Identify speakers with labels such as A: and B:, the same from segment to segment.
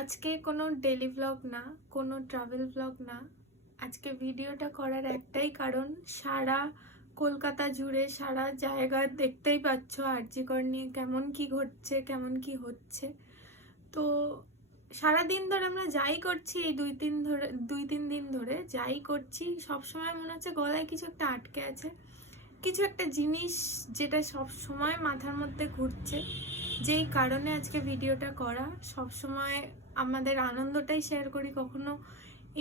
A: আজকে কোনো daily blog না, কোনো ট্রাভেল ব্লগ না। আজকে ভিডিওটা করার একটাই কারণ, সারা কলকাতা জুড়ে, সারা জায়গা দেখতেই পাচ্ছ আরজিকর নিয়ে কেমন কি ঘটছে, কেমন কি হচ্ছে। তো সারা দিন ধরে আমরা যাই করছি, এই দুই তিন ধরে, দুই তিন দিন ধরে যাই করছি। সব সময় মনে হচ্ছে গলায় কিছু একটা আটকে আছে। কিছু একটা জিনিস যেটা সব সময় মাথার মধ্যে ঘুরছে। যেই কারণে আজকে ভিডিওটা করা। সব সময় আমাদের আনন্দটাই শেয়ার করি। কখনো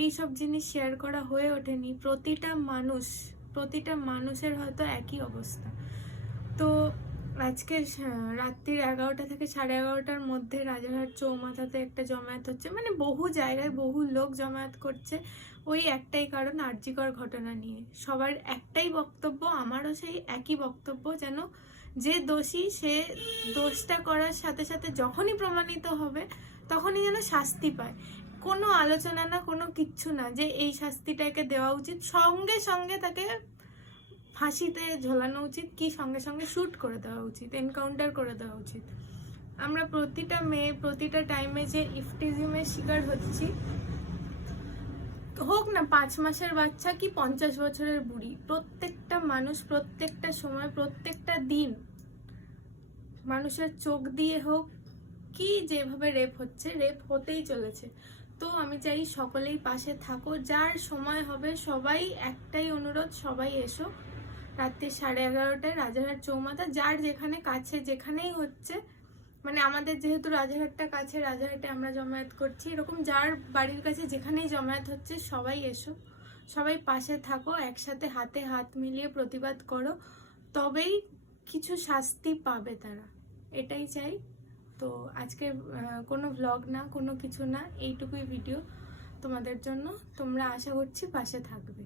A: এই সব জিনিস শেয়ার করা হয়ে ওঠেনি। প্রতিটা মানুষ, প্রতিটা মানুষের হয়তো একই অবস্থা। তো আজকে রাত্রির এগারোটা থেকে সাড়ে এগারোটার মধ্যে রাজারহাট চৌমাথাতে একটা জমায়েত হচ্ছে। মানে বহু জায়গায় বহু লোক জমায়েত করছে। ওই একটাই কারণ আর্যিকর ঘটনা নিয়ে। সবার একটাই বক্তব্য, আমারও সেই একই বক্তব্য, যেন যে দোষী, সে দোষটা করার সাথে সাথে যখনই প্রমাণিত হবে, তখনই যেন শাস্তি পায়। কোনো আলোচনা না, কোনো কিচ্ছু না যে এই শাস্তিটাকে দেওয়া উচিত। সঙ্গে সঙ্গে তাকে ফাঁসিতে ঝোলানো উচিত কি সঙ্গে সঙ্গে শ্যুট করে দেওয়া উচিত, এনকাউন্টার করে দেওয়া উচিত। আমরা প্রতিটা মেয়ে, প্রতিটা টাইমে যে ইফটিজিমের শিকার হচ্ছি, হোক না, পাঁচ মাসের বাচ্চা কি পঞ্চাশ বছরের বুড়ি প্রত্যেকটা মানুষ প্রত্যেকটা সময়, প্রত্যেকটা দিন মানুষের চোখ দিয়ে হোক, কি যেভাবে রেপ হচ্ছে, রেপ হতেই চলেছে। তো আমি চাই সকলেই পাশে থাকো যার সময় হবে সবাই একটাই অনুরোধ, সবাই এসো। রাত্রি সাড়ে এগারোটায় রাজারহাট চৌমাথা, যার যেখানে কাছে যেখানেই হচ্ছে। মানে আমাদের যেহেতু রাজারহাটটা কাছে, রাজারহাটে আমরা জমায়েত করছি, এরকম যার বাড়ির কাছে যেখানেই জমায়েত হচ্ছে, সবাই এসো। সবাই পাশে থাকো, একসাথে হাতে হাত মিলিয়ে প্রতিবাদ করো, তবেই কিছু শাস্তি পাবে তারা। এটাই চাই। তো আজকে কোনো ভ্লগ না, কোনো কিছু না, এইটুকুই ভিডিও তোমাদের জন্য। তোমরা আশা করছি পাশে থাকবে।